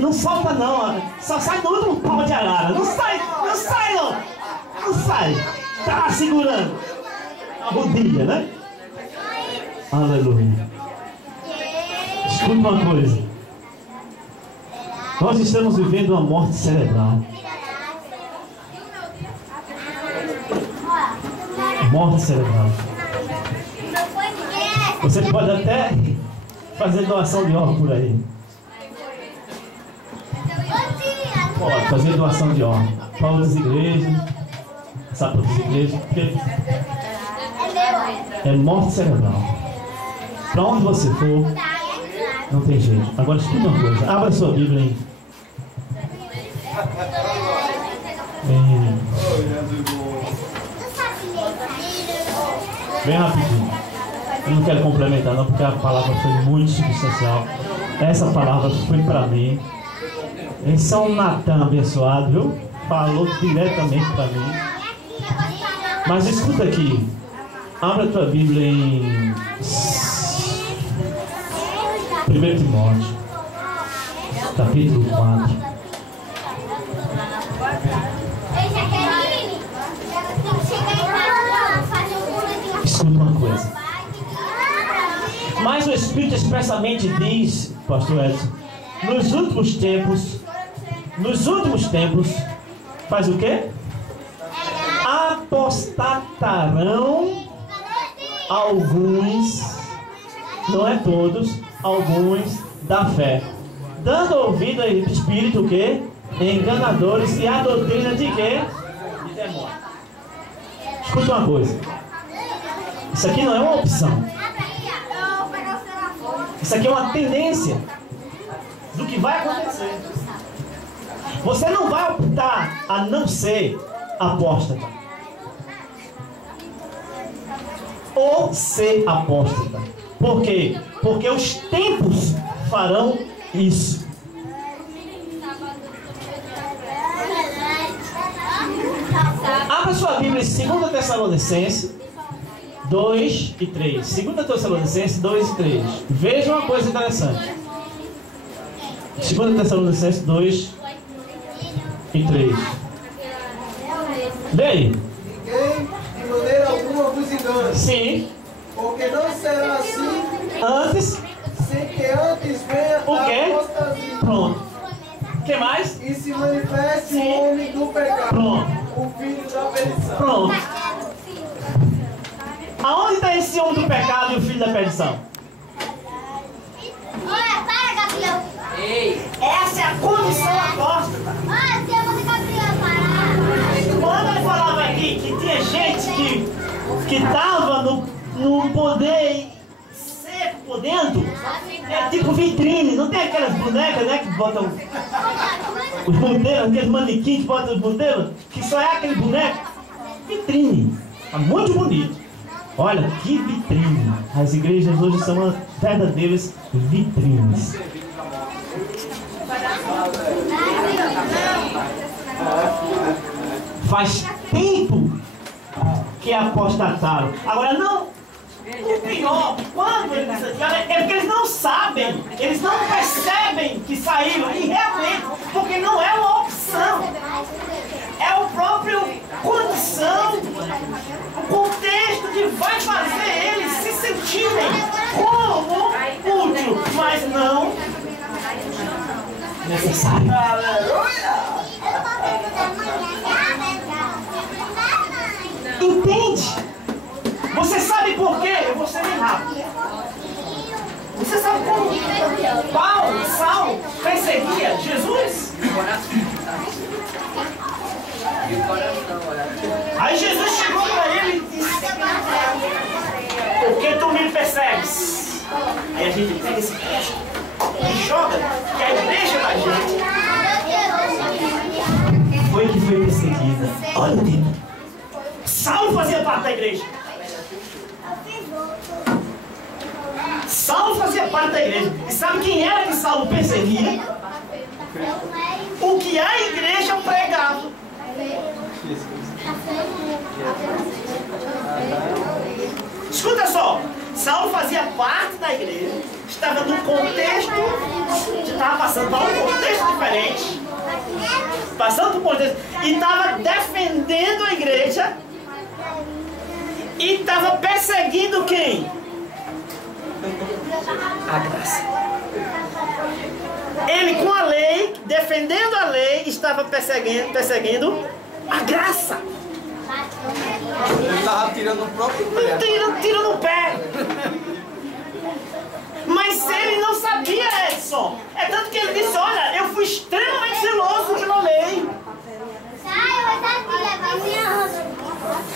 Não solta não, só sai no último pau de arara. Não sai não sai. Está lá segurando a rodilha, né? Aleluia. Escuta uma coisa. Nós estamos vivendo uma morte cerebral. Morte cerebral. Você pode até fazer doação de órgão por aí. Pode fazer doação de órgão para outras igrejas. Sabe, para outras igrejas? Porque é morte cerebral. Para onde você for, não tem jeito. Agora escuta uma coisa. Abra sua Bíblia aí. Bem rapidinho. Eu não quero complementar não, porque a palavra foi muito substancial. Essa palavra foi para mim. Esse é um Natan abençoado, viu? Falou diretamente para mim. Mas escuta aqui. Abra a tua Bíblia em 1 Timóteo, capítulo 4. Escuta uma coisa. Mas o Espírito expressamente diz, pastor Edson, nos últimos tempos, faz o quê? Apostatarão alguns, não é todos, alguns da fé, dando ouvido ao espírito que enganadores e a doutrina de quê? De demônio. Escuta uma coisa. Isso aqui não é uma opção. Isso aqui é uma tendência do que vai acontecer. Você não vai optar a não ser apóstata ou ser apóstata. Por quê? Porque os tempos farão isso. Abra sua Bíblia em 2 Tessalonicenses 2 e 3. 2 Tessalonicenses 2 e 3. Veja uma coisa interessante. 2 Tessalonicenses 2 e 3. Lê aí. Ninguém de maneira alguma vos engane. Sim. Porque não será assim Antes. sem que antes venha O quê? a apostasia. Pronto. O que mais? E se manifeste Sim. o homem do pecado, Pronto. o filho da perdição. Pronto. Aonde está esse homem do pecado e o filho da perdição? Olha, para, Gabriel. Essa é a condição apóstata. Ah, se eu vou Gabriel parar. Quando ele falava aqui que tinha gente que estava no poder seco por dentro, é tipo vitrine, não tem aquelas bonecas, né, que botam os modelos, aqueles manequins que botam os modelos, que só é aquele boneco? Vitrine, é muito bonito. Olha que vitrine. As igrejas hoje são verdadeiras vitrines. Faz tempo que apostataram. Agora não. O pior, quando eles é porque eles não sabem, eles não percebem que saíram. E realmente, porque não é uma opção. É o próprio condição, o contexto que vai fazer eles se sentirem como útil, mas não necessário. Entende? Você sabe por quê? Eu vou ser bem rápido. Você sabe como Saulo perseguia Jesus? Aí Jesus chegou para ele e disse: por que tu me persegues? Aí a gente pega esse texto e joga que a igreja da gente foi que foi perseguida. Olha o tempo. Saulo fazia parte da igreja. Saulo fazia parte da igreja. E sabe quem era que Saulo perseguia? O que a igreja pregava. Escuta só, Saulo fazia parte da igreja, estava num contexto, estava passando para um contexto diferente, passando por um contexto, e estava defendendo a igreja, e estava perseguindo quem? A graça. Ele com a lei, defendendo a lei, estava perseguindo a graça. Ele estava tirando o próprio pé. Tira no pé. Mas ele não sabia, Edson. É tanto que ele disse: olha, eu fui extremamente zeloso pela lei.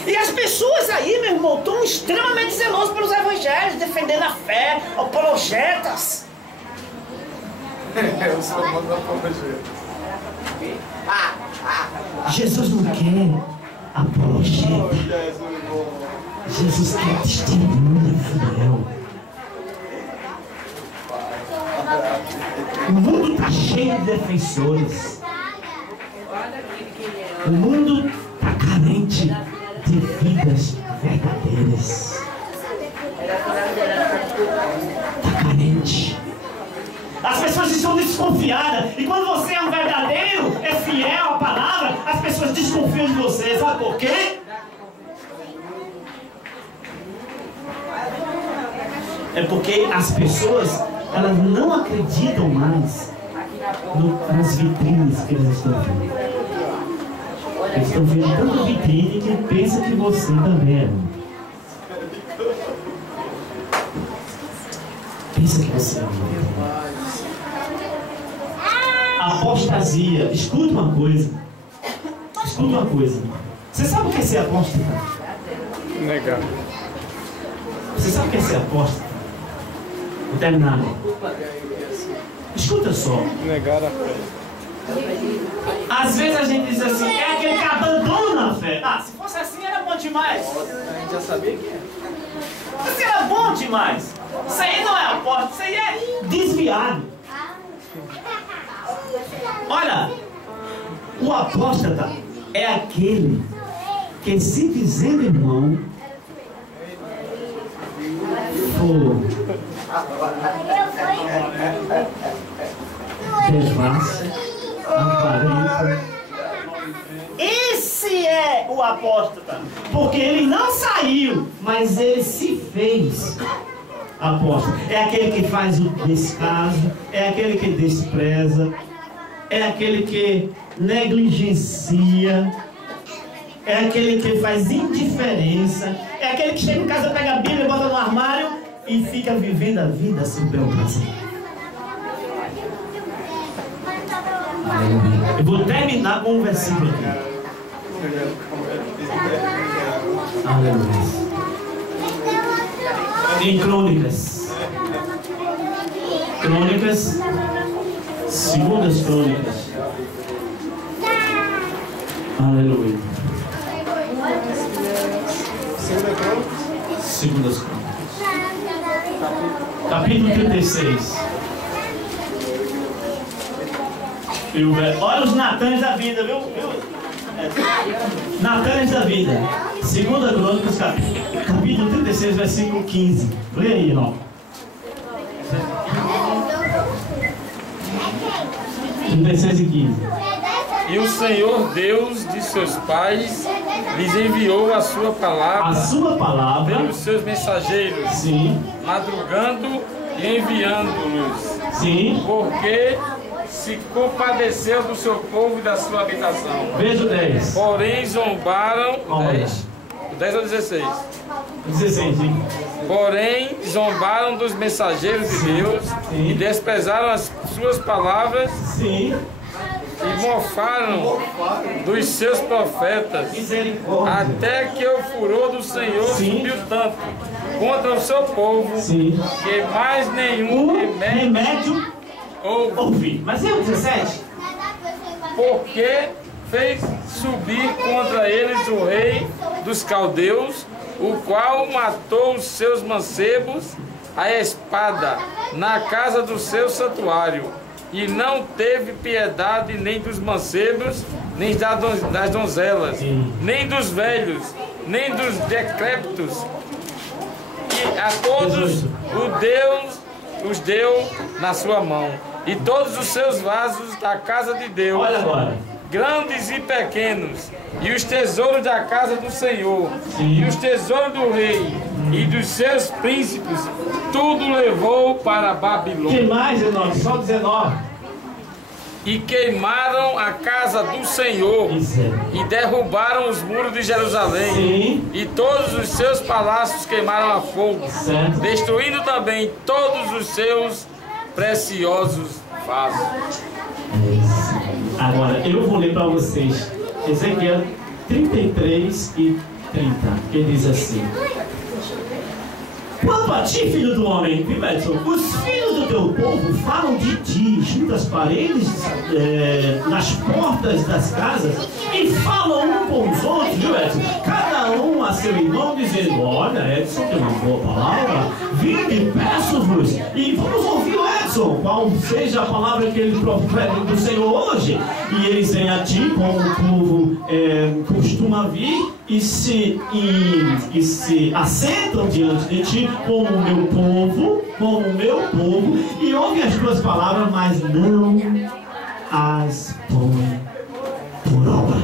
E as pessoas aí, meu irmão, estão extremamente zelosas pelos evangelhos, defendendo a fé, apologetas. Eu sou o da apologeta. Jesus não quer apologeta. Jesus quer testemunha fiel. O mundo está cheio de defensores. O mundo está carente de vidas verdadeiras. Está carente. As pessoas estão desconfiadas. E quando você é um verdadeiro, é fiel à palavra, as pessoas desconfiam de você. Sabe por quê? É porque as pessoas, elas não acreditam mais nas vitrines que eles estão vendo. Eles estão vendo tanta vitrine que pensam que você também é. Pensa que você é apostasia. Escuta uma coisa. Você sabe o que é ser apóstata? Negar. Você sabe o que é ser apóstata? Vou terminar. Escuta só. Negar a fé. Às vezes a gente diz assim, é aquele que abandona a fé. Ah, se fosse assim era bom demais. A gente já sabia que é. Isso era bom demais. Isso aí não é apóstata, isso aí é desviado. Olha, o apóstata é aquele que, se dizendo irmão, devassa, aparenta. Esse é o apóstata, porque ele não saiu, mas ele se fez apóstata. É aquele que faz o descaso, é aquele que despreza, é aquele que negligencia, é aquele que faz indiferença, é aquele que chega em casa, pega a Bíblia, bota no armário e fica vivendo a vida sem bel prazer. Eu vou terminar com um versículo aqui. Aleluia. Em Crônicas, Segundas Crônicas. Aleluia. Segundas Crônicas. Capítulo 36. Olha os Natãs da vida, viu? Natãs da vida. Segunda Crônicas, capítulo 36, versículo 15. Lê aí, irmão. 36 e 15. E o Senhor Deus de seus pais lhes enviou a sua palavra pelos seus mensageiros, sim, madrugando e enviando-nos, sim, porque se compadeceu do seu povo e da sua habitação. Veja o 10. Porém zombaram, 10 ou 16? 16, sim. Porém zombaram dos mensageiros de Deus, sim, e desprezaram as suas palavras, sim, e mofaram dos seus profetas, até que o furor do Senhor, sim, subiu tanto contra o seu povo, sim, que mais nenhum remédio houve. Mas é o 17? Porque fez subir contra eles o rei dos caldeus, o qual matou os seus mancebos à espada na casa do seu santuário, e não teve piedade nem dos mancebos, nem das donzelas, nem dos velhos, nem dos decrépitos, e a todos os deu na sua mão, e todos os seus vasos da casa de Deus, olha agora, grandes e pequenos, e os tesouros da casa do Senhor, sim, e os tesouros do rei, e dos seus príncipes, tudo levou para a Babilônia. Que mais, irmão? Só 19. E queimaram a casa do Senhor, e derrubaram os muros de Jerusalém, sim, e todos os seus palácios queimaram a fogo, certo, destruindo também todos os seus preciosos vasos. Agora, eu vou ler para vocês Ezequiel 33 e 30, que diz assim: quanto a ti, filho do homem, viu, Edson? Os filhos do teu povo falam de ti junto às paredes, nas portas das casas, e falam um com os outros, viu, Edson? Cada um a seu irmão, dizendo: olha, Edson tem uma boa palavra, vinde, peço-vos, e vamos ouvir o Edson, qual seja a palavra que ele profere do Senhor hoje. E eles vêm a ti, como o povo costuma vir, e se assentam diante de ti como o meu povo, e ouvem as tuas palavras, mas não as põem por obra.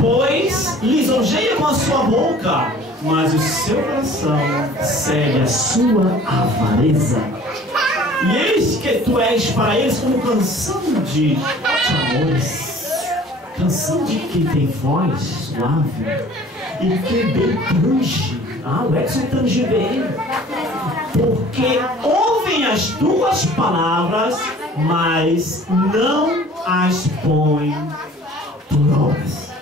Pois lisonjeia com a sua boca, mas o seu coração segue a sua avareza. E eis que tu és para eles como canção de amores, canção de quem tem voz suave. e que bem tange. O Edson tange bem. Porque ouvem as duas palavras, mas não as põem por obras.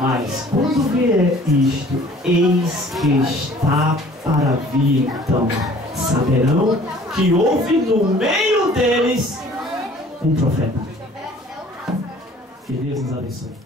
Mas quando vier isto, eis que está para vir, então saberão que houve no meio deles um profeta. Que Deus nos abençoe.